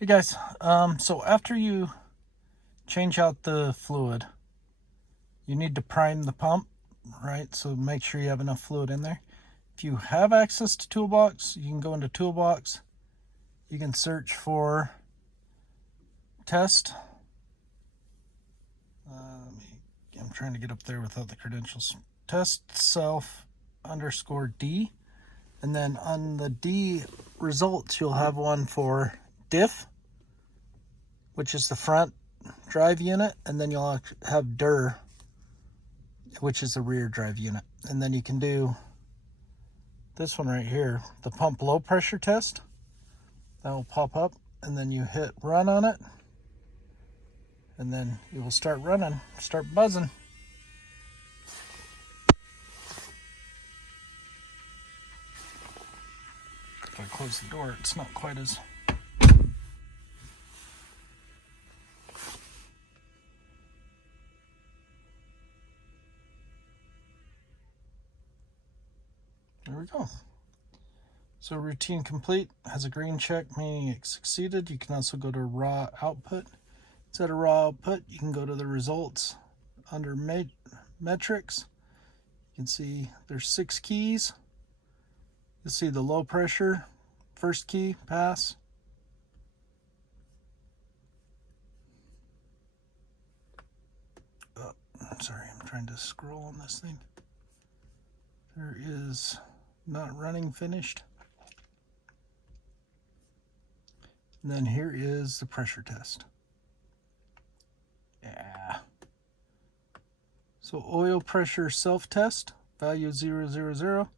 Hey guys, so after you change out the fluid, you need to prime the pump, right? So make sure you have enough fluid in there. If you have access to Toolbox, you can go into Toolbox. You can search for test. I'm trying to get up there without the credentials. Test self underscore D. And then on the D results, you'll have one for diff, which is the front drive unit, and then you'll have dir, which is the rear drive unit. And then you can do this one right here, the pump low pressure test. That will pop up, and then you hit run on it, and then it will start running, start buzzing. If I close the door, it's not quite as... There we go. So routine complete, has a green check, meaning it succeeded. You can also go to raw output. Instead of raw output, you can go to the results under metrics. You can see there's 6 keys. You'll see the low pressure, first key, pass. Oh, I'm sorry, I'm trying to scroll on this thing. There is not running, finished. And then here is the pressure test. Yeah. So oil pressure self-test, value 000.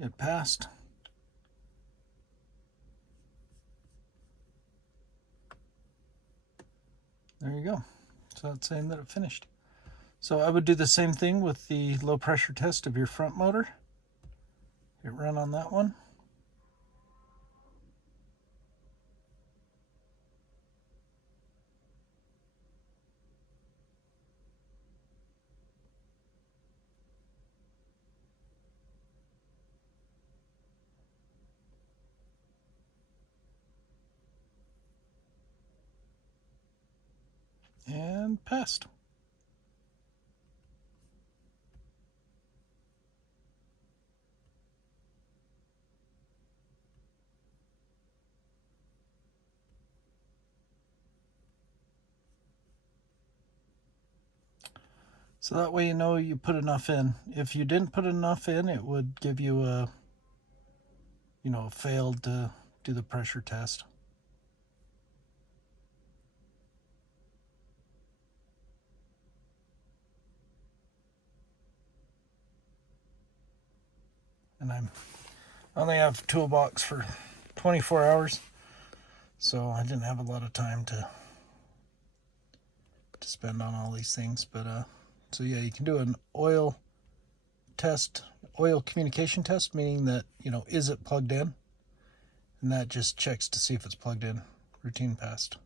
It passed. There you go. So that's saying that it finished. So I would do the same thing with the low pressure test of your front motor. Hit run on that one. And passed. So that way you know you put enough in. If you didn't put enough in, it would give you a, failed to do the pressure test. And I only have Toolbox for 24 hours, so I didn't have a lot of time to spend on all these things. But so yeah, you can do an oil test, oil communication test, meaning that, is it plugged in? And that just checks to see if it's plugged in. Routine passed.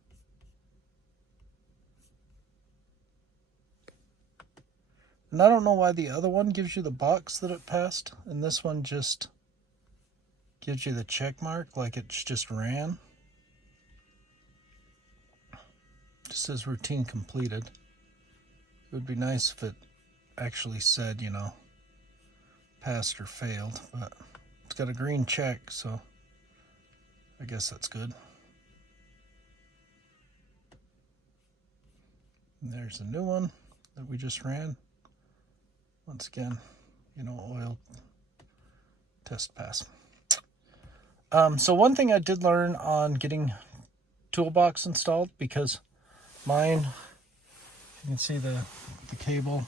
And I don't know why the other one gives you the box that it passed, and this one just gives you the check mark like it's just ran. It just says routine completed. It would be nice if it actually said, passed or failed, but it's got a green check, so I guess that's good. And there's a new one that we just ran. Once again, oil test pass. So one thing I did learn on getting Toolbox installed, because mine, you can see the cable,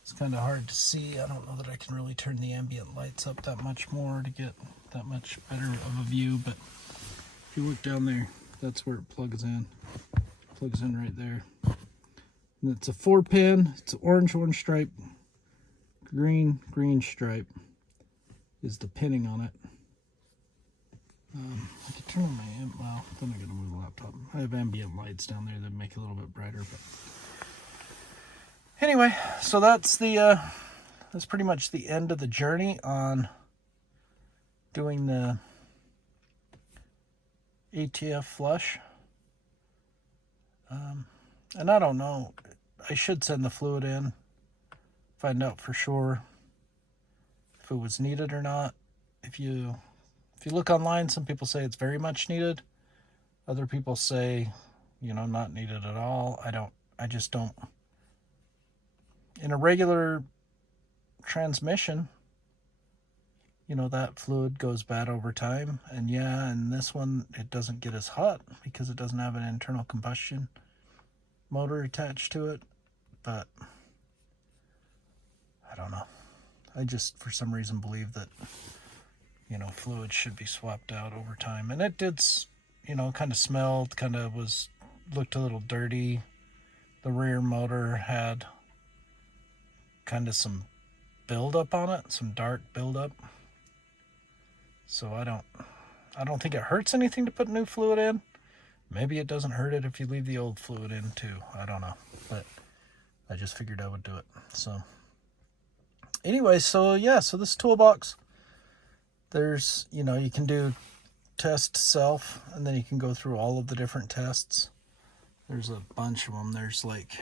it's kind of hard to see. I don't know that I can really turn the ambient lights up that much more to get that much better of a view, but if you look down there, that's where it plugs in. It plugs in right there. And it's a 4-pin, it's orange stripe, green stripe is the pinning on it. I could turn on my well, then I gotta move the laptop. I have ambient lights down there that make it a little bit brighter, but anyway, so that's that's pretty much the end of the journey on doing the ATF flush. And I don't know. I should send the fluid in, find out for sure if it was needed or not. If you look online, some people say it's very much needed. Other people say, not needed at all. I just don't. In a regular transmission, that fluid goes bad over time. And yeah, in this one, it doesn't get as hot because it doesn't have an internal combustion motor attached to it. But I don't know. I just, for some reason, believe that, fluid should be swapped out over time. And it did, kind of smelled, looked a little dirty. The rear motor had kind of some buildup on it, some dark buildup. So I don't think it hurts anything to put new fluid in. Maybe it doesn't hurt it if you leave the old fluid in too. I don't know, but I just figured I would do it. So anyway, so this toolbox, there's, you can do test self, and then you can go through all of the different tests. There's a bunch of them. There's like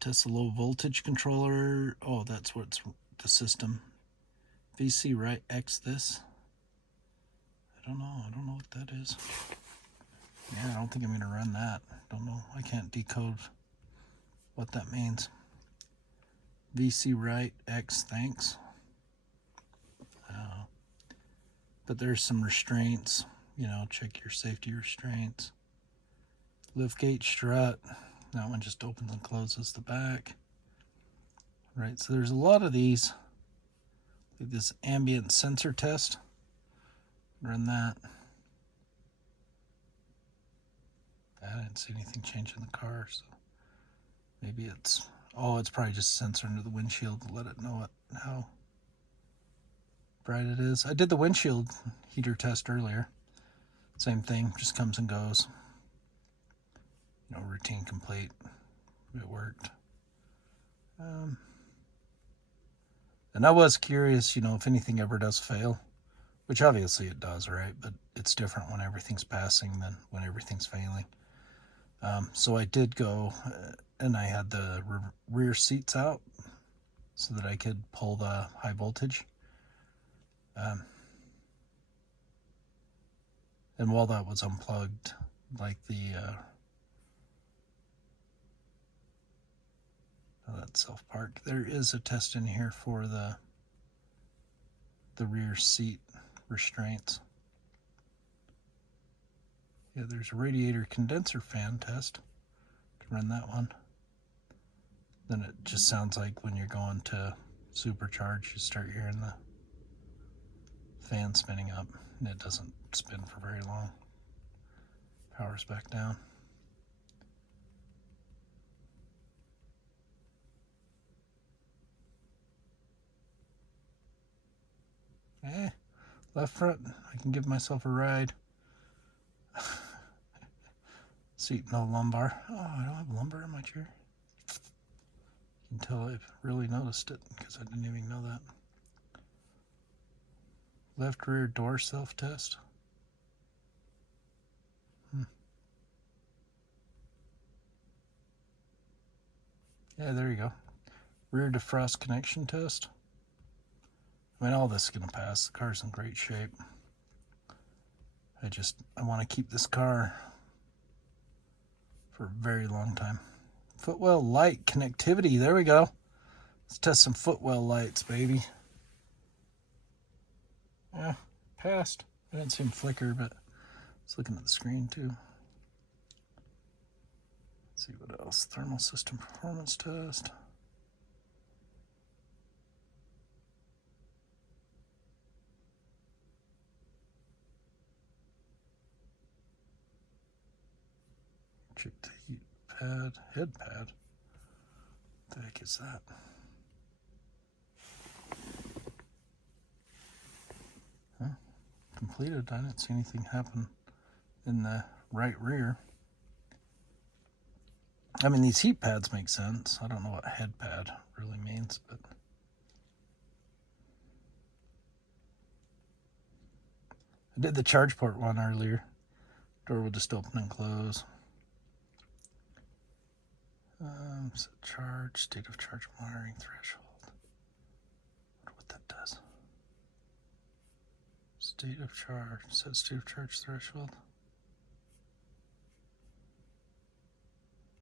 test the low voltage controller. Oh, that's what's the system. VC right X this. I don't know what that is. Yeah, I don't think I'm going to run that. Don't know. I can't decode what that means. VC right X thanks. But there's some restraints. Check your safety restraints. Liftgate strut. That one just opens and closes the back. Right, so there's a lot of these. This ambient sensor test. Run that. I didn't see anything change in the car, so maybe it's probably just a sensor into the windshield to let it know how bright it is. I did the windshield heater test earlier. Same thing, just comes and goes. Routine complete. It worked. And I was curious, if anything ever does fail, which obviously it does, right? But it's different when everything's passing than when everything's failing. So I did go and I had the rear seats out so that I could pull the high voltage. And while that was unplugged, like that self-park, there is a test in here for the rear seat restraints. Yeah, there's a radiator condenser fan test. Can run that one. Then it just sounds like when you're going to supercharge, you start hearing the fan spinning up, and it doesn't spin for very long. Powers back down. Left front, I can give myself a ride. Seat, no lumbar. Oh, I don't have lumbar in my chair. You can tell I've really noticed it because I didn't even know that. Left rear door self-test. Yeah, there you go. Rear defrost connection test. I mean, all this is going to pass. The car's in great shape. I want to keep this car for a very long time. Footwell light connectivity. There we go. Let's test some footwell lights, baby. Yeah, passed. I didn't see them flicker, but I was looking at the screen too. Let's see what else. Thermal system performance test. Check the heat pad, head pad. What the heck is that? Huh? Completed. I didn't see anything happen in the right rear. I mean, these heat pads make sense. I don't know what head pad really means, but I did the charge port one earlier. Door will just open and close. So charge, state of charge monitoring threshold. I wonder what that does. State of charge, set state of charge threshold.